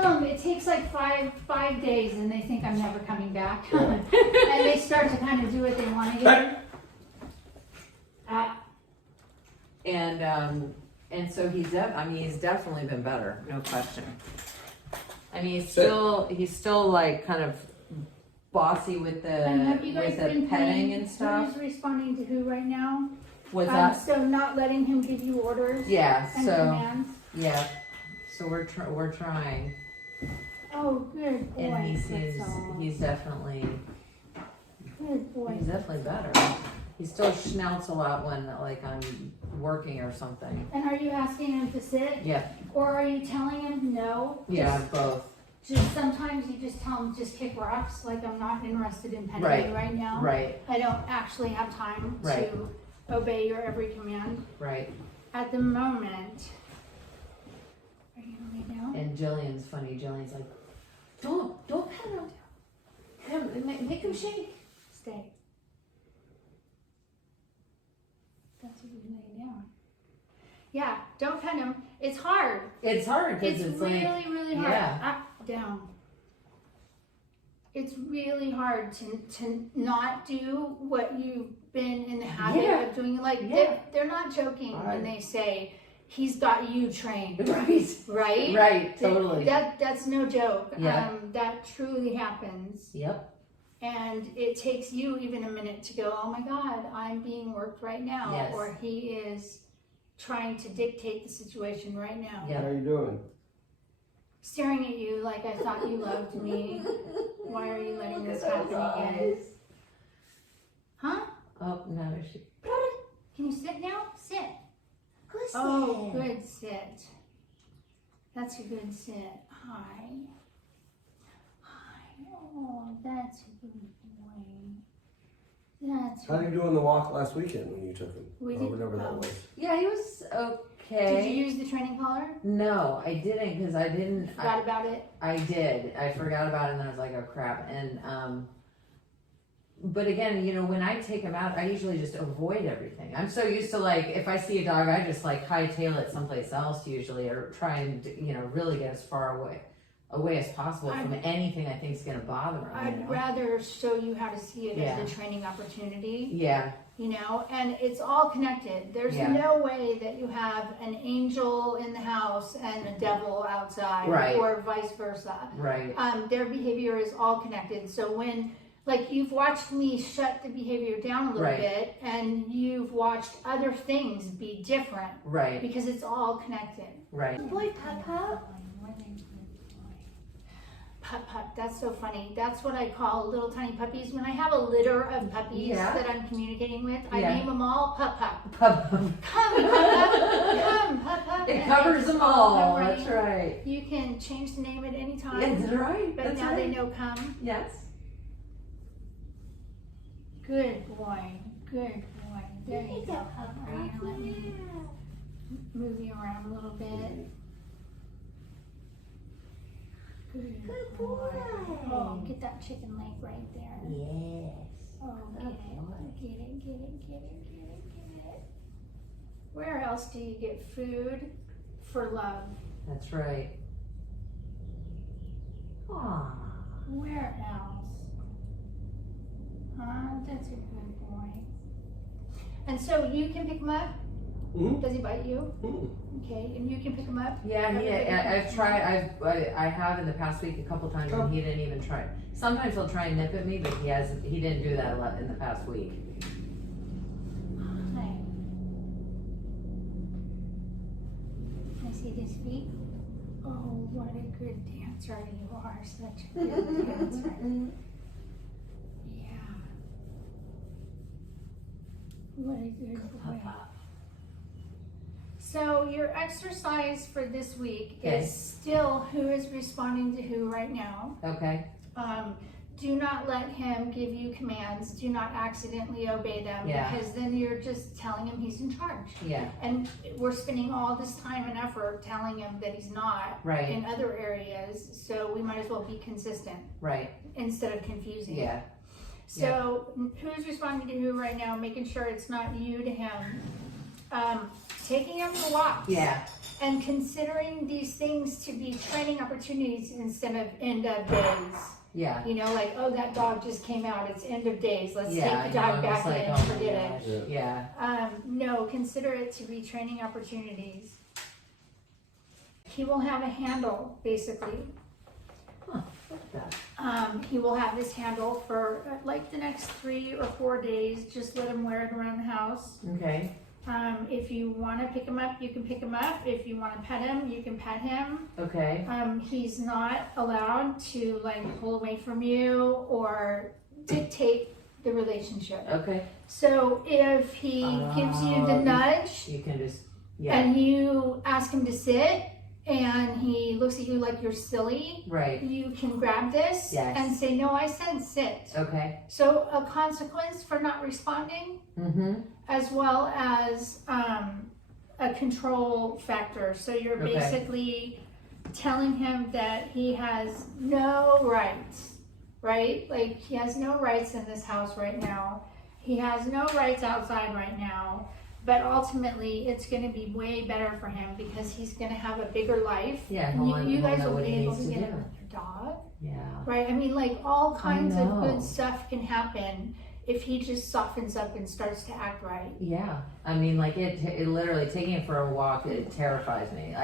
tell them it takes like five days and they think I'm never coming back. And they start to kind of do what they want again. And so he's definitely been better, no question. I mean, he's still like kind of bossy with the petting and stuff. Who's responding to who right now? What's that? So not letting him give you orders. Yeah. And So commands. yeah. So we're trying. Oh, good boy. And he's definitely Good boy. He's definitely better. He still schnauts a lot when like I'm working or something. And are you asking him to sit? Yeah. Or are you telling him no? Yeah, both. Just sometimes you just tell him just kick rocks, like I'm not interested in petting you right now. Right. I don't actually have time to obey your every command. Right. At the moment. Are you gonna lay down? And Jillian's funny. Jillian's like, don't pet him. Make him shake. Stay. That's what you lay down. Yeah, don't pet him. It's hard. It's hard because It's like, really hard. yeah. Up, down. It's really hard to not do what you've been in the habit of doing. Like they're not joking when they say he's got you trained. Right? Right. Totally. That's no joke. Yeah. That truly happens. Yep. And it takes you even a minute to go, oh my God, I'm being worked right now. Yes. Or he is trying to dictate the situation right now. Yeah. How are you doing? Staring at you like I thought you loved me. Why are you letting this happen again? Huh? Oh no, she. Can you sit now? Sit. Good Oh, good sit. That's a good sit. Hi. Oh, that's a good boy. That's. How did you do on the walk last weekend when you took him? We or did- whatever that was. Yeah, he was okay. Did you use the training collar? No, I didn't because I didn't. Forgot about it. I did. I forgot about it and then I was like, oh crap. And but again, you know, when I take him out, I usually just avoid everything. I'm so used to like, if I see a dog, I just like hightail it someplace else usually, or try and, you know, really get as far away as possible from anything I think is going to bother him. I'd rather show you how to see it as a training opportunity. Yeah. You know, and it's all connected. There's no way that you have an angel in the house and a devil outside, or vice versa. Right. Their behavior is all connected. So when, like, you've watched me shut the behavior down a little bit, and you've watched other things be different. Right. Because it's all connected. Right. Boy, Papa. Pup, that's so funny. That's what I call little tiny puppies. When I have a litter of puppies that I'm communicating with, I name them all Pup. Come, Pup. Come, Pup. It covers them all. That's right. You can change the name at any time. That's right. But now they know come. Yes. Good boy. Good boy. There you go. Are you gonna let me move you around a little bit? Good boy. Oh, get that chicken leg right there. Yes. Oh, get it. Where else do you get food for love? That's right. Aww. Where else? That's a good boy. And so you can pick him up? Mm-hmm. Does he bite you? Mm-hmm. Okay, and you can pick him up? Yeah, I've tried. I have in the past week a couple times, and he didn't even try. Sometimes he'll try and nip at me, but he didn't do that a lot in the past week. Hi. Can I see his feet? Oh, what a good dancer you are! Such a good dancer. Yeah. What a good boy. So your exercise for this week is still who is responding to who right now. Okay. Do not let him give you commands. Do not accidentally obey them, because then you're just telling him he's in charge. Yeah. And we're spending all this time and effort telling him that he's not in other areas. So we might as well be consistent. Right. Instead of confusing. Yeah. So who's responding to who right now? Making sure it's not you to him. Taking him for walks. Yeah. and considering these things to be training opportunities instead of end of days. Yeah. You know, like, oh, that dog just came out, it's end of days, let's Yeah, take the dog back in and forget it. Yeah. No, consider it to be training opportunities. He will have a handle, basically. Huh. Look at that. He will have this handle for like the next 3 or 4 days. Just let him wear it around the house. Okay. If you want to pick him up, you can pick him up. If you want to pet him, you can pet him. Okay. He's not allowed to like pull away from you or dictate the relationship. Okay. So if he gives you the nudge, you can just and you ask him to sit, and he looks at you like you're silly, right. You can grab this and say, no, I said sit. Okay. So a consequence for not responding, as well as a control factor. So you're basically telling him that he has no rights, right? Like he has no rights in this house right now. He has no rights outside right now. But ultimately, it's going to be way better for him because he's going to have a bigger life. Yeah, and you guys will be able to get another dog. Yeah. Right? I mean, like all kinds of good stuff can happen if he just softens up and starts to act right. Yeah. I mean, like it literally, taking it for a walk, it terrifies me.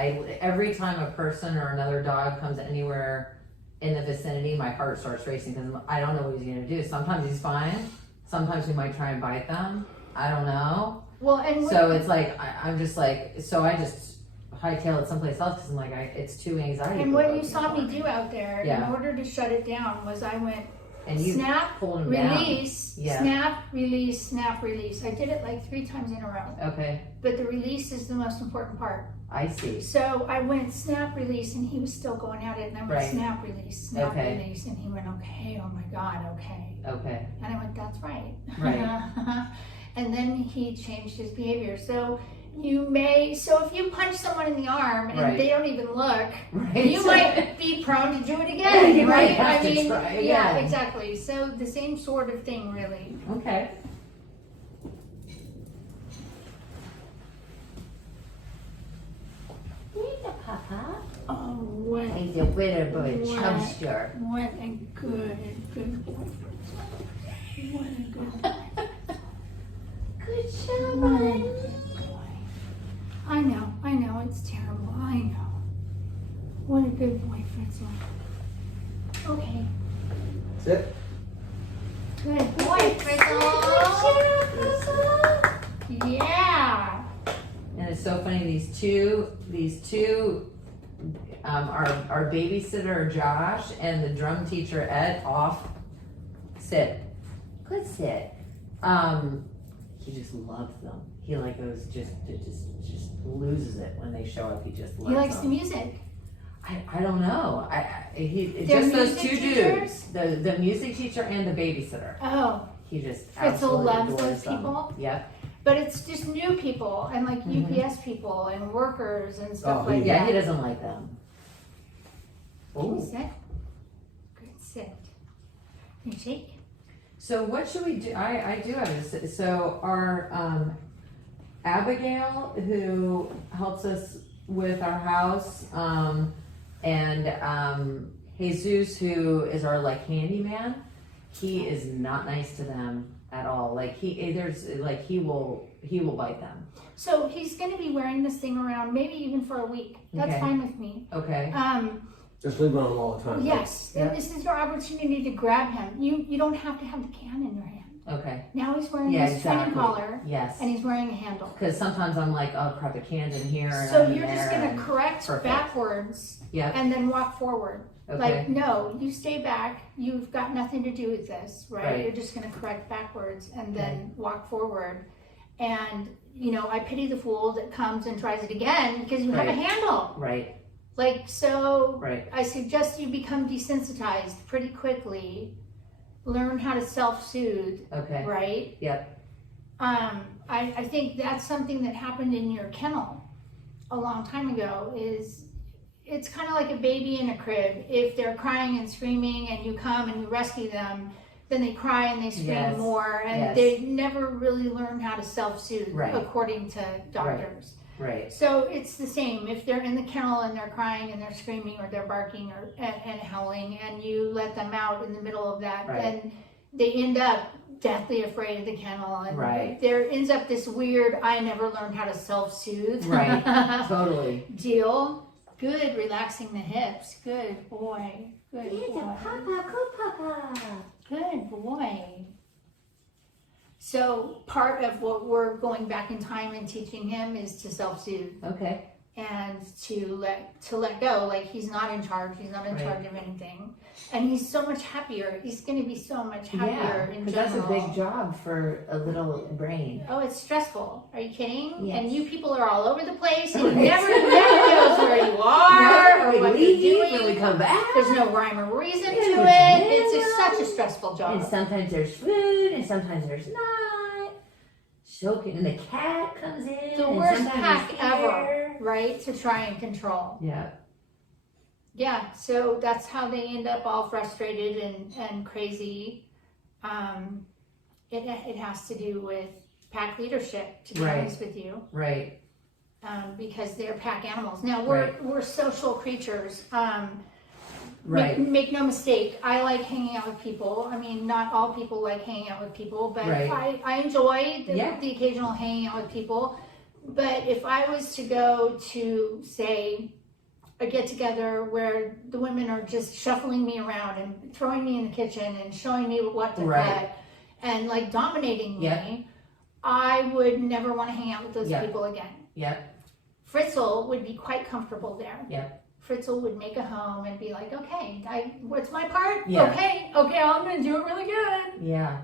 Every time a person or another dog comes anywhere in the vicinity, my heart starts racing because I don't know what he's going to do. Sometimes he's fine. Sometimes he might try and bite them. I don't know. Well, and so it's like I'm just like, so I just hightail it someplace else because I'm like, it's too anxiety. And what you saw me do out there, in Yeah. order to shut it down, was I went and you snap, pulled him release, down. Yeah. snap, release, snap, release. I did it like 3 times in a row. Okay. But the release is the most important part. I see. So I went snap, release, and he was still going at it. And I went Right. snap, release, snap, Okay. release. And he went, okay, oh my God, okay. Okay. And I went, that's right. Right. And then he changed his behavior. So if you punch someone in the arm and Right. they don't even look, Right. you might be prone to do it again, You might right? have to try again. Yeah, exactly. So the same sort of thing, really. Okay. He's a papa. Oh, what? He's a winner boy, What? chubster. What a good boy. What a good boy. Good job, What a honey. good boy. I know, it's terrible. I know. What a good boy, Fritzel. Okay. Sit. Good boy, Fritzel. Yeah. And it's so funny, these two our babysitter Josh and the drum teacher Ed off. Sit. Good sit. He just loves them. He like goes just loses it when they show up. He just loves He likes them. the music. I don't know. They're just those music two teachers? dudes, the music teacher and the babysitter. Oh, He just Fritzel absolutely loves adores those them. people? Yep. but it's just new people and like UPS people and workers and stuff like Yeah, that. he doesn't like them. Can you sit? Good, sit. Can you shake? So what should we do? I do have this. So our Abigail, who helps us with our house, and Jesus, who is our like handyman, he is not nice to them at all. Like he will bite them. So he's going to be wearing this thing around, maybe even for a week. That's Okay. fine with me. Okay. Just leave it on all the time. Yes, Yeah. and this is your opportunity to grab him. You don't have to have the can in your hand. Okay. Now he's wearing Yeah, this training exactly. collar Yes. and he's wearing a handle. Because sometimes I'm like, oh crap, the can's in here. And So I'm in you're just there, going and- to correct Perfect. backwards Yep. and then walk forward. Okay. Like, no, you stay back. You've got nothing to do with this, right? Right. You're just going to correct backwards and then walk forward. And, I pity the fool that comes and tries it again because you have a Right. handle. Right. Like, so Right. I suggest you become desensitized pretty quickly. Learn how to self-soothe, Okay. right? Yep. I think that's something that happened in your kennel a long time ago. It's kind of like a baby in a crib. If they're crying and screaming and you come and you rescue them, then they cry and they scream Yes. more, and Yes. they never really learn how to self-soothe, Right. according to doctors. Right. So it's the same. If they're in the kennel and they're crying and they're screaming or they're barking and howling, and you let them out in the middle of that, Right. then they end up deathly afraid of the kennel, and Right. there ends up this weird I never learned how to self-soothe Right. Totally. deal. Good, relaxing the hips. Good boy. Good boy. Papa, go Papa. Good boy. So part of what we're going back in time and teaching him is to self-soothe Okay. and to let go. Like, he's not in charge. He's not in charge of anything, and he's so much happier. He's going to be so much happier in general. That's a big job for a little brain. Oh, it's stressful. Are you kidding? Yes. And you people are all over the place. And he never knows where you are or what you're doing. When we come back. There's no rhyme or reason to it. It's such a stressful job. And sometimes there's food, and sometimes there's not. Choking, and the cat comes in. The worst pack ever, right? To try and control. Yeah. Yeah, so that's how they end up all frustrated and crazy. It has to do with pack leadership, to be honest with you. Right. Because they're pack animals. Now, Right. we're social creatures. Right. Make no mistake, I like hanging out with people. I mean, not all people like hanging out with people, but Right. I enjoy Yeah. the occasional hanging out with people. But if I was to go to, say, a get-together where the women are just shuffling me around and throwing me in the kitchen and showing me what to cut and like dominating me, I would never want to hang out with those people again. Yep. Fritzel would be quite comfortable there. Yep. Fritzel would make a home and be like, okay, what's my part? Yeah. Okay, I'm going to do it really good. Yeah.